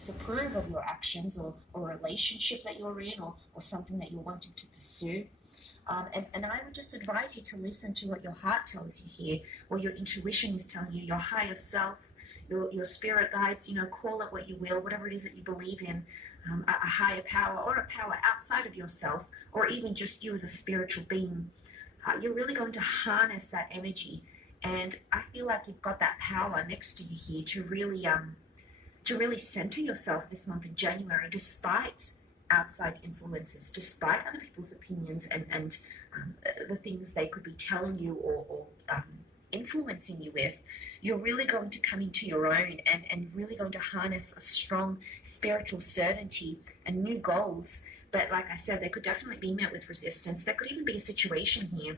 disapprove of your actions or a relationship that you're in or something that you're wanting to pursue. And I would just advise you to listen to what your heart tells you here, what your intuition is telling you, your higher self, your spirit guides, call it what you will, whatever it is that you believe in, a higher power or a power outside of yourself, or even just you as a spiritual being. You're really going to harness that energy. And I feel like you've got that power next to you here to really center yourself this month of January, despite outside influences, despite other people's opinions and the things they could be telling you or influencing you with. You're really going to come into your own and really going to harness a strong spiritual certainty and new goals. But like I said, they could definitely be met with resistance. There could even be a situation here.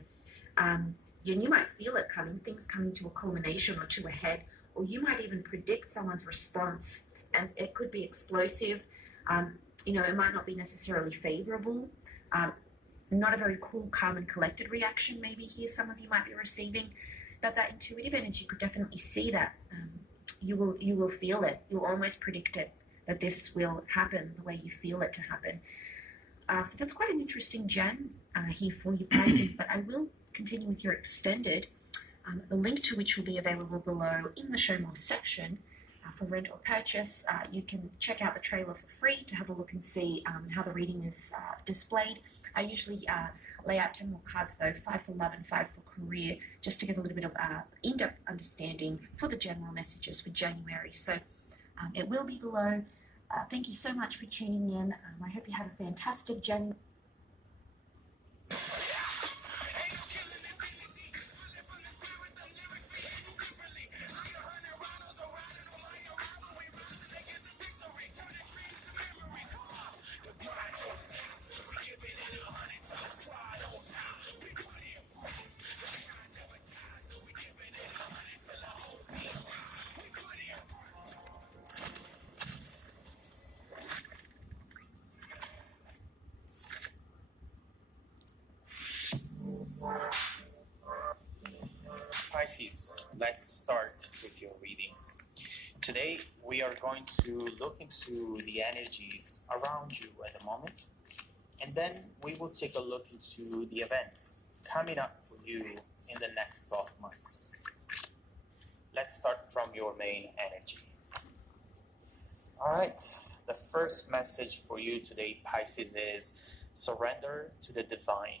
You might feel it coming, things coming to a culmination or to a head, or you might even predict someone's response, and it could be explosive. It might not be necessarily favorable. Not a very cool, calm, and collected reaction maybe here some of you might be receiving, but that intuitive energy could definitely see that. You will feel it. You'll almost predict it, that this will happen the way you feel it to happen. So that's quite an interesting Jan here for you Pisces, but I will continue with your extended, the link to which will be available below in the Show More section. For rent or purchase, you can check out the trailer for free to have a look and see how the reading is displayed. I usually lay out 10 more cards though, 5 for love and 5 for career, just to give a little bit of in-depth understanding for the general messages for January. So it will be below. Thank you so much for tuning in. I hope you have a fantastic January. Pisces, let's start with your reading. Today, we are going to look into the energies around you at the moment, and then we will take a look into the events coming up for you in the next 12 months. Let's start from your main energy. All right, the first message for you today, Pisces, is surrender to the divine.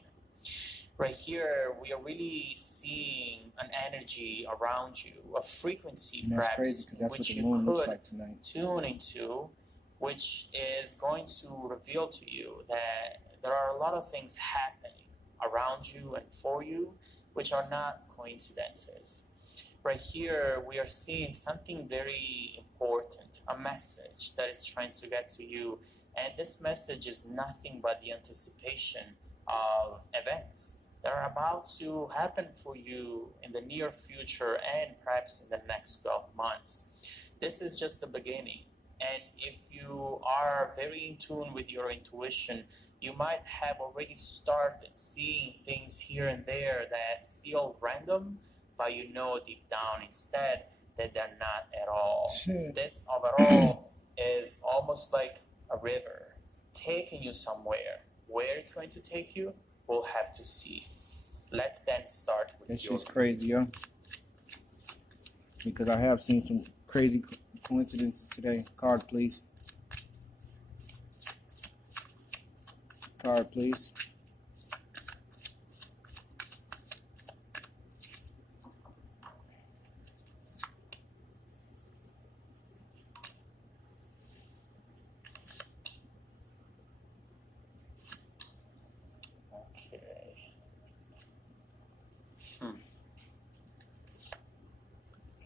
Right here, we are really seeing an energy around you, a frequency perhaps which you could tune into, which is going to reveal to you that there are a lot of things happening around you and for you, which are not coincidences. Right here, we are seeing something very important, a message that is trying to get to you. And this message is nothing but the anticipation of events that are about to happen for you in the near future and perhaps in the next 12 months. This is just the beginning. And if you are very in tune with your intuition, you might have already started seeing things here and there that feel random, but you know deep down instead that they're not at all. This overall is almost like a river taking you somewhere. Where it's going to take you, we'll have to see. Let's then start with that shit's crazy, yo. Because I have seen some crazy coincidences today. Card, please. Card, please.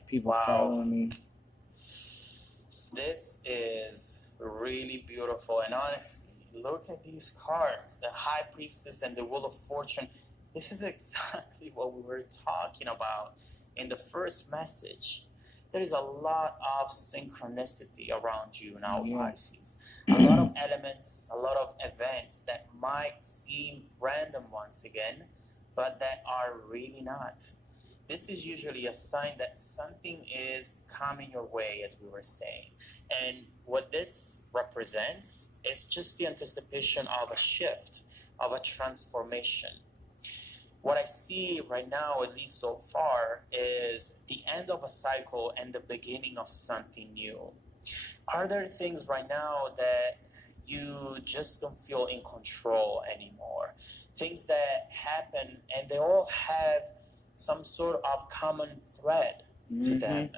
People following me. This is really beautiful, and honestly, look at these cards, the High Priestess and the Wheel of Fortune. This is exactly what we were talking about in the first message. There is a lot of synchronicity around you now, Pisces. A lot of elements, a lot of events that might seem random once again, but that are really not. this is usually a sign that something is coming your way, as we were saying. And what this represents is just the anticipation of a shift, of a transformation. What I see right now, at least so far, is the end of a cycle and the beginning of something new. Are there things right now that you just don't feel in control anymore? Things that happen and they all have some sort of common thread to them.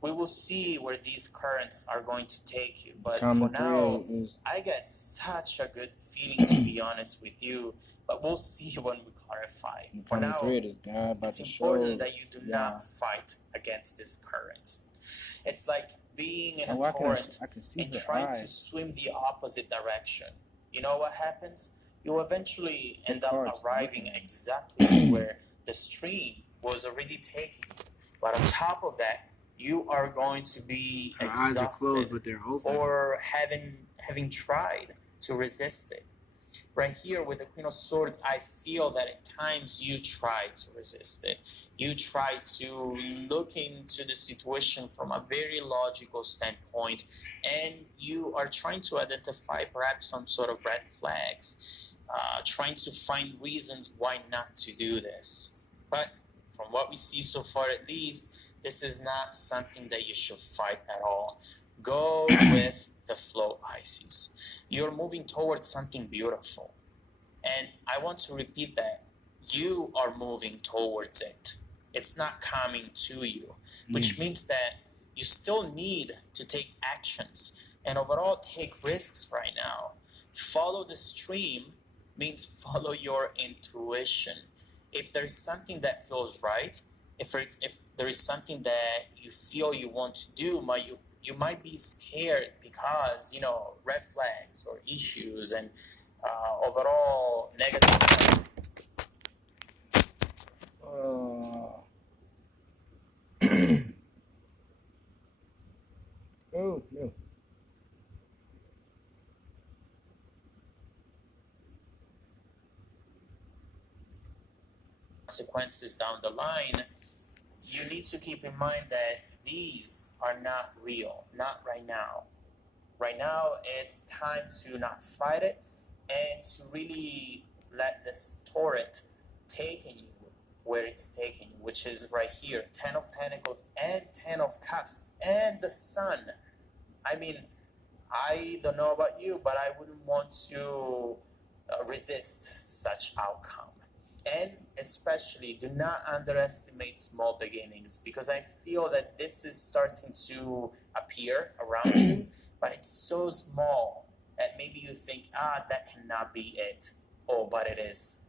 We will see where these currents are going to take you. But Common for now, thread is I get such a good feeling, to be honest with you. But we'll see when we clarify. the For common now, thread is God about it's to show. important that you do Yeah. not fight against these currents. It's like being in Oh, a torrent I can see and her trying to eyes. swim the opposite direction. You know what happens? You eventually end up cards arriving looking. exactly where the stream was already taking you. But on top of that, you are going to be Her eyes are exhausted closed, but they're open. for having tried to resist it. Right here with the Queen of Swords, I feel that at times you try to resist it. You try to look into the situation from a very logical standpoint, and you are trying to identify perhaps some sort of red flags, trying to find reasons why not to do this. But from what we see so far, at least, this is not something that you should fight at all. Go with the flow, Pisces. You're moving towards something beautiful. And I want to repeat that. You are moving towards it. It's not coming to you, which means that you still need to take actions and overall take risks right now. Follow the stream means follow your intuition. If there's something that feels right, if there is something that you feel you want to do, you might be scared because, you know, red flags or issues and overall negative. Oh no. Consequences down the line, you need to keep in mind that these are not real, not right now. Right now, it's time to not fight it and to really let this torrent take you where it's taking you, which is right here, 10 of Pentacles and 10 of Cups and the Sun. I mean, I don't know about you, but I wouldn't want to resist such outcome. And especially, do not underestimate small beginnings, because I feel that this is starting to appear around you, but it's so small that maybe you think, that cannot be it. Oh, but it is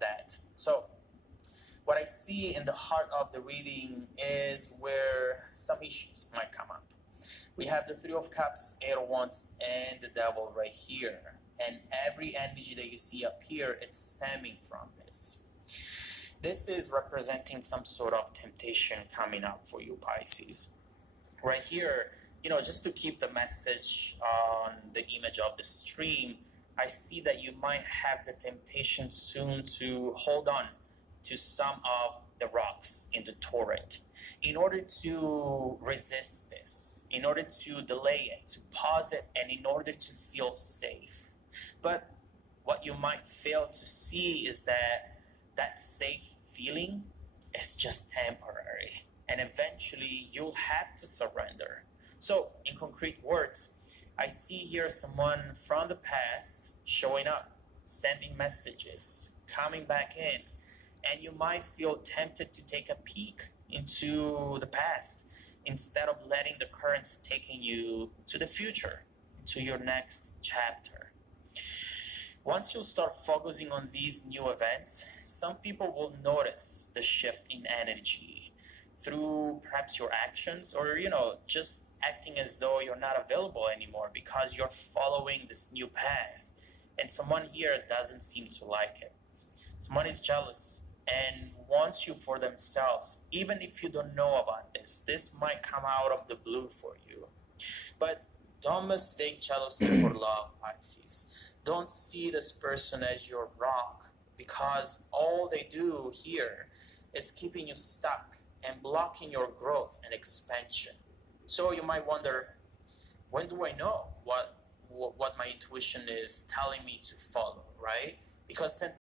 that. So what I see in the heart of the reading is where some issues might come up. We have the Three of Cups, Eight of Wands, and the Devil right here. And every energy that you see up here, it's stemming from this. This is representing some sort of temptation coming up for you, Pisces. Right here, you know, just to keep the message on the image of the stream, I see that you might have the temptation soon to hold on to some of the rocks in the torrent in order to resist this, in order to delay it, to pause it, and in order to feel safe. But what you might fail to see is that that safe feeling is just temporary, and eventually you'll have to surrender. So, in concrete words, I see here someone from the past showing up, sending messages, coming back in, and you might feel tempted to take a peek into the past instead of letting the currents taking you to the future, to your next chapter. Once you start focusing on these new events, some people will notice the shift in energy through perhaps your actions, or, you know, just acting as though you're not available anymore because you're following this new path. And someone here doesn't seem to like it. Someone is jealous and wants you for themselves, even if you don't know about this. This might come out of the blue for you. But don't mistake jealousy for love, Pisces. Don't see this person as your rock, because all they do here is keeping you stuck and blocking your growth and expansion. So you might wonder, when do I know what my intuition is telling me to follow, right? Because